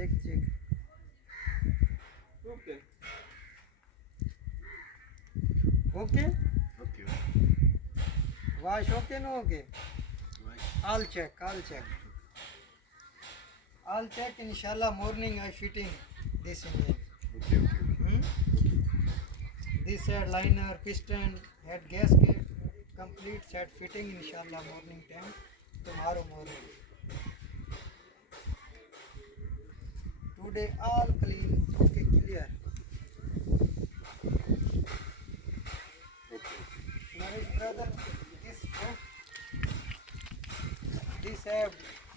check. Okay. Okay? Okay. Wash okay, no okay? Right. I'll check. I'll check, inshallah morning I fitting this engine. Okay. This head liner, piston, head gasket, complete set fitting, inshallah morning time, tomorrow morning. Today all clean, okay, clear. Naresh brother, this have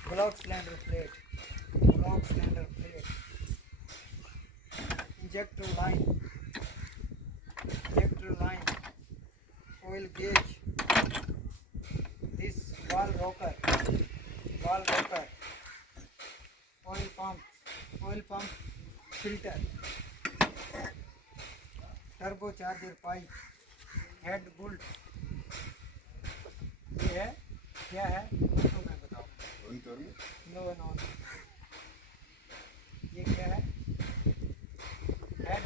block cylinder plate, injector line, oil gauge, this wall rocker, oil pump, filter, turbocharger pipe, head bolt, ये है क्या है तो मैं बताऊँ। No ये क्या है? हेड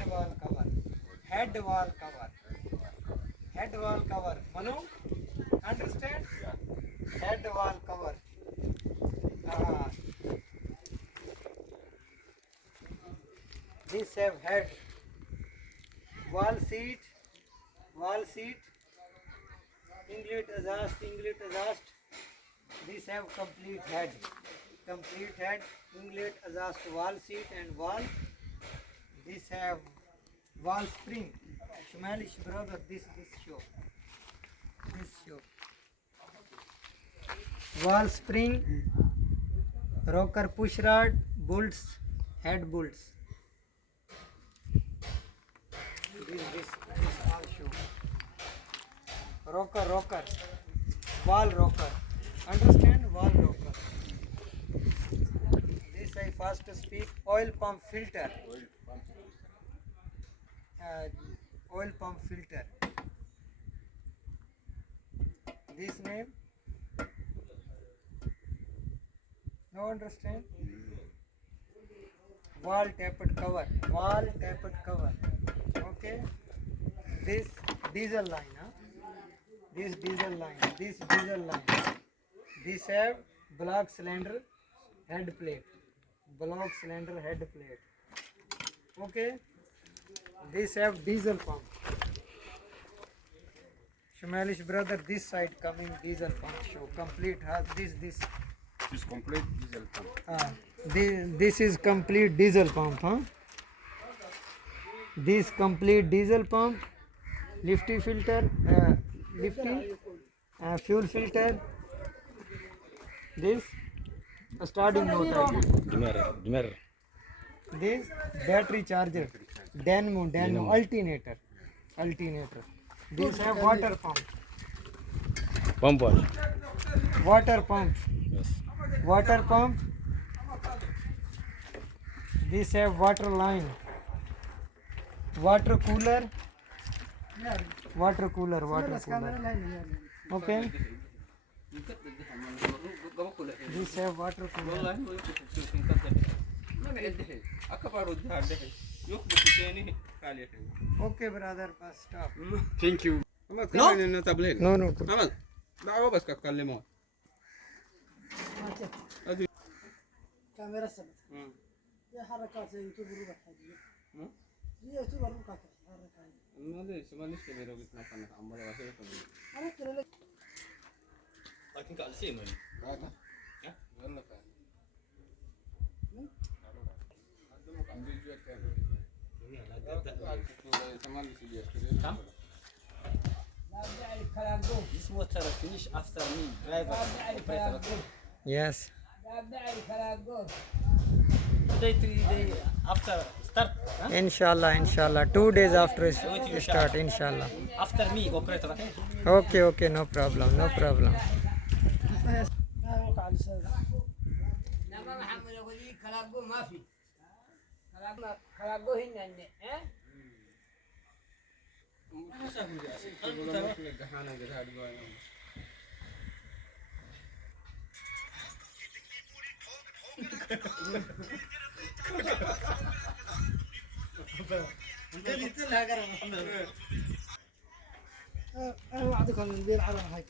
वॉल कवर मनो अंडरस्टैंड? हेड वॉल कवर, हाँ, this have head, wall seat, English exhaust, this have complete head, English exhaust, wall seat and wall, this have wall spring, Shmalish brother, this show, wall spring, rocker push rod, bolts, head bolts, this all show. Rocker, wall rocker, understand? Wall rocker. This I first speak, oil pump filter. This name? No understand? Wall tapped cover. Okay. This diesel line, huh? This diesel line. This have block cylinder head plate. Okay. This have diesel pump. Shmalish brother, this side coming diesel pump show. Complete has this. This is complete diesel pump. This is complete diesel pump, huh? This complete diesel pump, lifty filter, fuel filter, this starting motor, Dimmer. this battery charger, Dynamo alternator. This have water pump. Pump wash. Water pump. Yes. This have water line. Water cooler. Okay. This have water cooler. Okay brother, bus stop. Thank you. No. دعوة بس كتكلموا. كاميرا سبت. يا حركات يوتيوب روح حاجة. يوتيوب روح حركات. ما ليش كبيرة قلتنا فنك عم بلا وهي كبيرة. أنا كده لك. لكن كالسين وين؟ هذا. يلا كان. عم بيجوا كان. Come. This motor finish after me. Driver, operator. Yes. Today, 3 days after start. Huh? Inshallah. 2 days after start, inshallah. After me, operator. Okay. Okay, no problem. انا وعدكم من بين على هاي